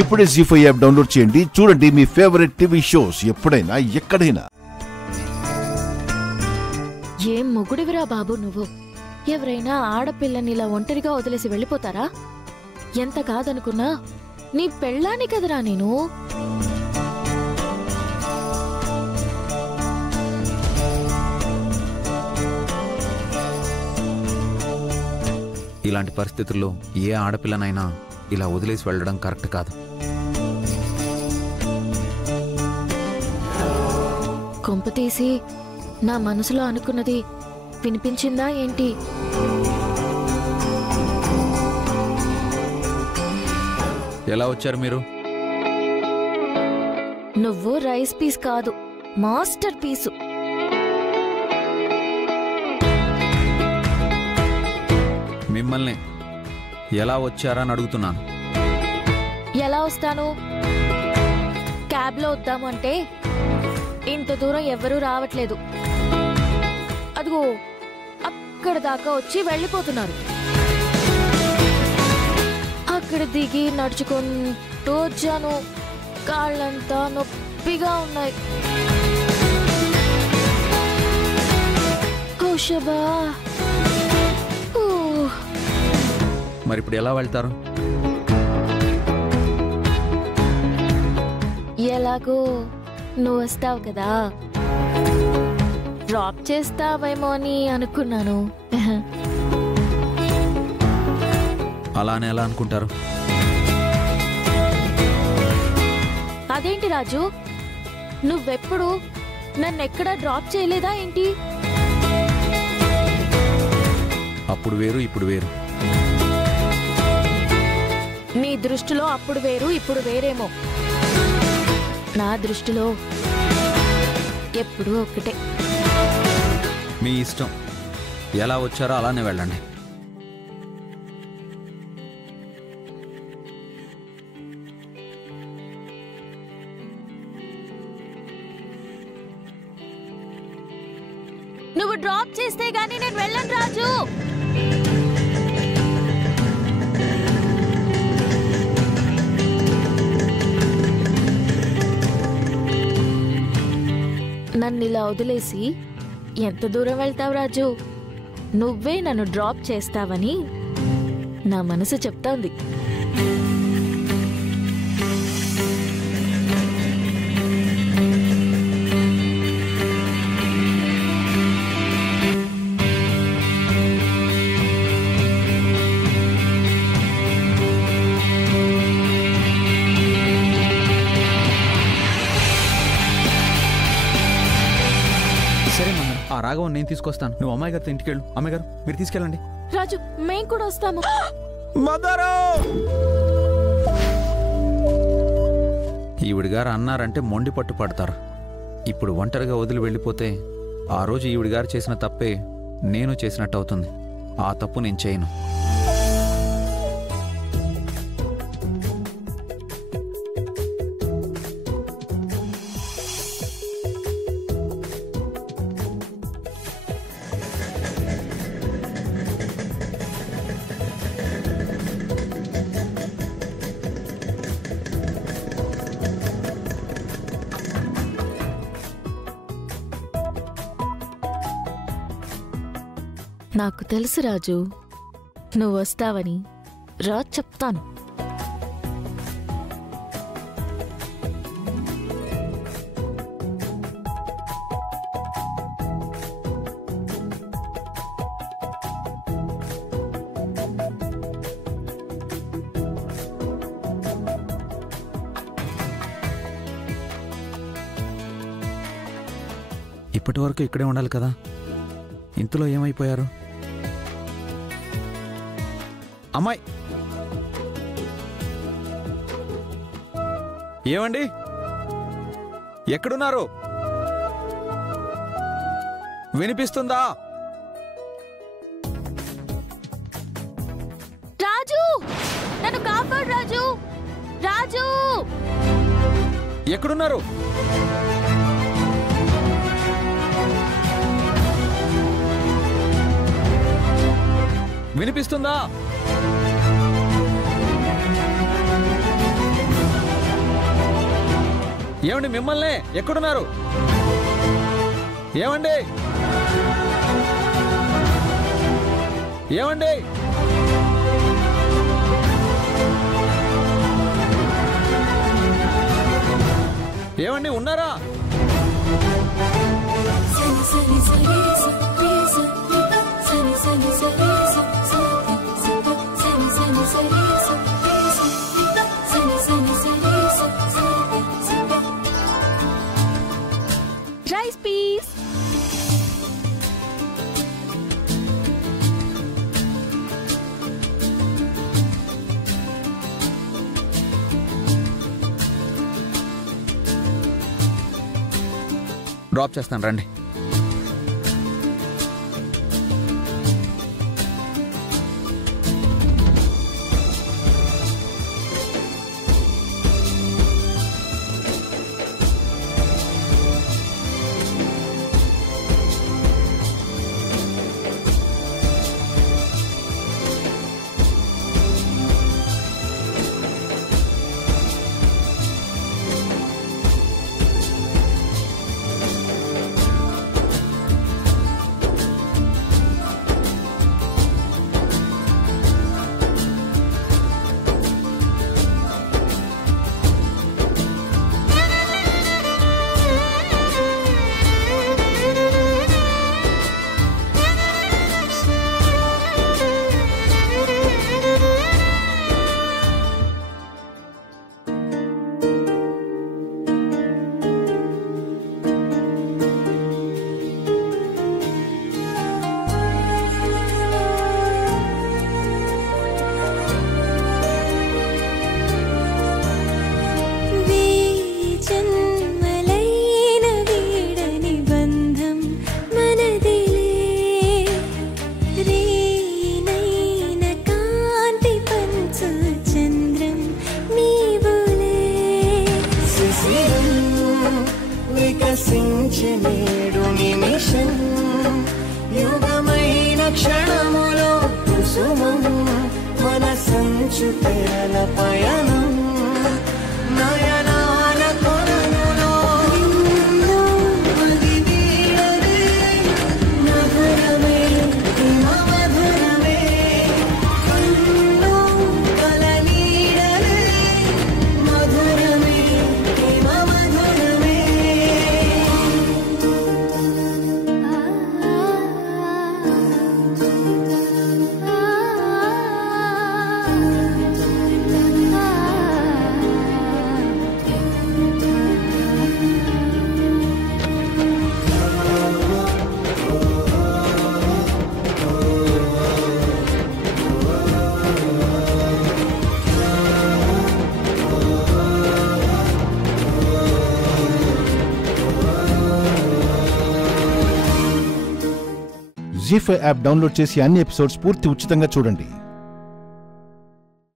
ఇప్పుడే జీ5 app download చేయండి. చూడండి మీ ఫేవరెట్ టీవీ షోస్ ఎప్పుడైనా ఎక్కడైనా. ఏం మొగుడివిరా బాబు నువ్వు. ఎవరైనా ఆడపిల్లని ఇలా ఒంటరిగా వదిలేసి వెళ్ళిపోతారా? ఎంత కాదనుకున్నా నీ పెళ్ళాని కదరా నేను. ఇలాంటి పరిస్థితుల్లో ఏ ఆడపిల్లనైనా ఇలా వదిలేసి వెళ్ళడం కరెక్ట్ కాదు. కొంపతీసి నా మనసులో అనుకున్నది వినిపించిందా ఏంటి? ఎలా వచ్చారు మీరు? నువ్వు రైస్ పీస్ కాదు, మాస్టర్ పీసు. మిమ్మల్ని ఎలా వచ్చారని అడుగుతున్నాను. ఎలా వస్తాను? క్యాబ్లో వద్దాము అంటే ఇంత దూరం ఎవ్వరూ రావట్లేదు. అదిగో అక్కడ దాకా వచ్చి వెళ్ళిపోతున్నారు. అక్కడ దిగి నడుచుకుంటూ వచ్చాను. కాళ్ళంతా నొప్పిగా ఉన్నాయి. ఓషబా. మరి ఇప్పుడు ఎలా వెళ్తారు? ఎలాగో నువ్వు వస్తావు కదా, డ్రాప్ చేస్తావేమో అని అనుకున్నాను. అలానే ఎలా అనుకుంటారు? అదేంటి రాజు, నువ్వెప్పుడు నన్నెక్కడా డ్రాప్ చేయలేదా ఏంటి? అప్పుడు వేరు ఇప్పుడు వేరు. నీ దృష్టిలో అప్పుడు వేరు ఇప్పుడు వేరేమో. నా దృష్టిలో ఎప్పుడూ ఒక్కటే. మీ ఇష్టం. ఎలా వచ్చారో అలానే వెళ్ళండి. నువ్వు డ్రాప్ చేస్తే గానీ నేను వెళ్ళను రాజు. నన్నిలా వదిలేసి ఎంత దూరం వెళ్తావు రాజు? నువ్వే నన్ను డ్రాప్ చేస్తావని నా మనసు చెప్తోంది. ఆ రాఘవం నేను తీసుకొస్తాను. నువ్వు అమ్మాయి గారితో ఇంటికి వెళ్ళు. అమ్మాయి గారు మీరు తీసుకెళ్ళండి. రాజు మేం కూడా వస్తాము. ఈవిడ గారు అన్నారంటే మొండి పట్టు పడతారు. ఇప్పుడు ఒంటరిగా వదిలి వెళ్ళిపోతే ఆ రోజు ఈవిడ గారు చేసిన తప్పే నేను చేసినట్టు అవుతుంది. ఆ తప్పు నేను చేయను. నాకు తెలుసు రాజు, నువ్వు వస్తావని. రా చెప్తాను. ఇప్పటి వరకు ఇక్కడే ఉండాలి కదా, ఇంతలో ఏమైపోయారు? అమ్మాయి ఏమండి, ఎక్కడున్నారు? వినిపిస్తుందా? రాజు, నన్ను కాపాడు రాజు. రాజు ఎక్కడున్నారు? వినిపిస్తుందా? ఏమండి మిమ్మల్ని ఎక్కడున్నారు? ఏమండి ఏమండి ఏమండి ఉన్నారా? Rice piece. డ్రాప్ చేస్తాను రండి. జీ5 యాప్ డౌన్లోడ్ చేసి అన్ని ఎపిసోడ్స్ పూర్తి ఉచితంగా చూడండి.